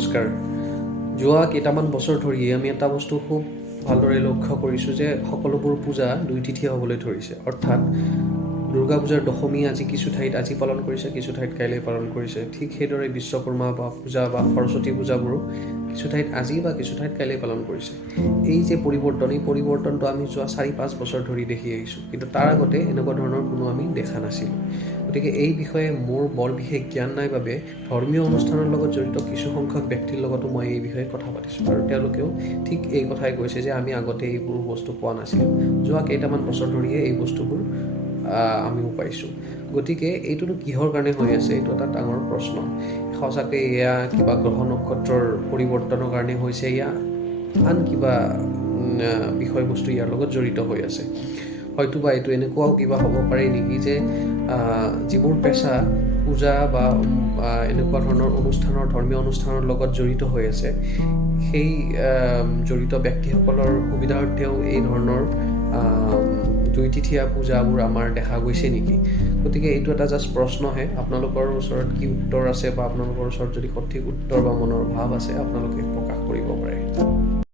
নমস্কাৰ। যোৱা কেইটামান বছৰ ধৰি আমি এটা বস্তু খুব ভালদৰে লক্ষ্য কৰিছোঁ যে সকলোবোৰ পূজা দুইতিথীয়া হ'বলৈ ধৰিছে। অৰ্থাৎ দুৰ্গা পূজাৰ দশমী আজি কিছু ঠাইত আজি পালন কৰিছে, কিছু ঠাইত কাইলৈ পালন কৰিছে। ঠিক সেইদৰে বিশ্বকৰ্মা বা পূজা বা সৰস্বতী পূজাবোৰো কিছু ঠাইত আজি বা কিছু ঠাইত কাইলৈ পালন কৰিছে। এই যে এই পৰিৱৰ্তনটো আমি যোৱা 4-5 বছৰ ধৰি দেখি আহিছোঁ, কিন্তু তাৰ আগতে এনেকুৱা ধৰণৰ কোনো আমি দেখা নাছিলোঁ। গতিকে এই বিষয়ে মোৰ বৰ বিশেষ জ্ঞান নাই বাবে ধৰ্মীয় অনুষ্ঠানৰ লগত জড়িত কিছু সংখ্যক ব্যক্তিৰ লগতো মই এই বিষয়ে কথা পাতিছোঁ আৰু তেওঁলোকেও ঠিক এই কথাই কৈছে যে আমি আগতে এইবোৰ বস্তু পোৱা নাছিলোঁ। যোৱা কেইটামান বছৰ ধৰিহে এই বস্তুবোৰ আমিও পাইছোঁ। গতিকে এইটোনো কিহৰ কাৰণে হৈ আছে, এইটো এটা ডাঙৰ প্ৰশ্ন। সঁচাকৈ এয়া কিবা গ্ৰহ নক্ষত্ৰৰ পৰিৱৰ্তনৰ কাৰণে হৈছে, এয়া আন কিবা বিষয়বস্তু ইয়াৰ লগত জড়িত হৈ আছে। হয়তোবা এইটো এনেকুৱাও কিবা হ'ব পাৰে নেকি যে যিবোৰ পেচা পূজা বা এনেকুৱা ধৰণৰ ধৰ্মীয় অনুষ্ঠানৰ লগত জড়িত হৈ আছে, সেই জড়িত ব্যক্তিসকলৰ সুবিধাৰ্থেও এই ধৰণৰ দুইতিথীয়া পূজাবোৰ আমাৰ দেখা গৈছে নেকি? গতিকে এইটো এটা জাষ্ট প্ৰশ্নহে। আপোনালোকৰ ওচৰত কি উত্তৰ আছে বা আপোনালোকৰ ওচৰত যদি সঠিক উত্তৰ বা মনৰ ভাৱ আছে আপোনালোকে প্ৰকাশ কৰিব পাৰে।